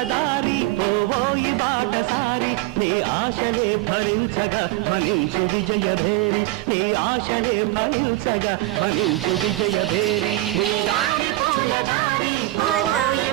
రహదారి పోవోయి బాటసారి నీ ఆశలే ఫలించగా ఫలించు విజయభేరి నీ ఆశలే ఫలించగా ఫలించు విజయభేరి నీ దారి పూల దారి పోవోయి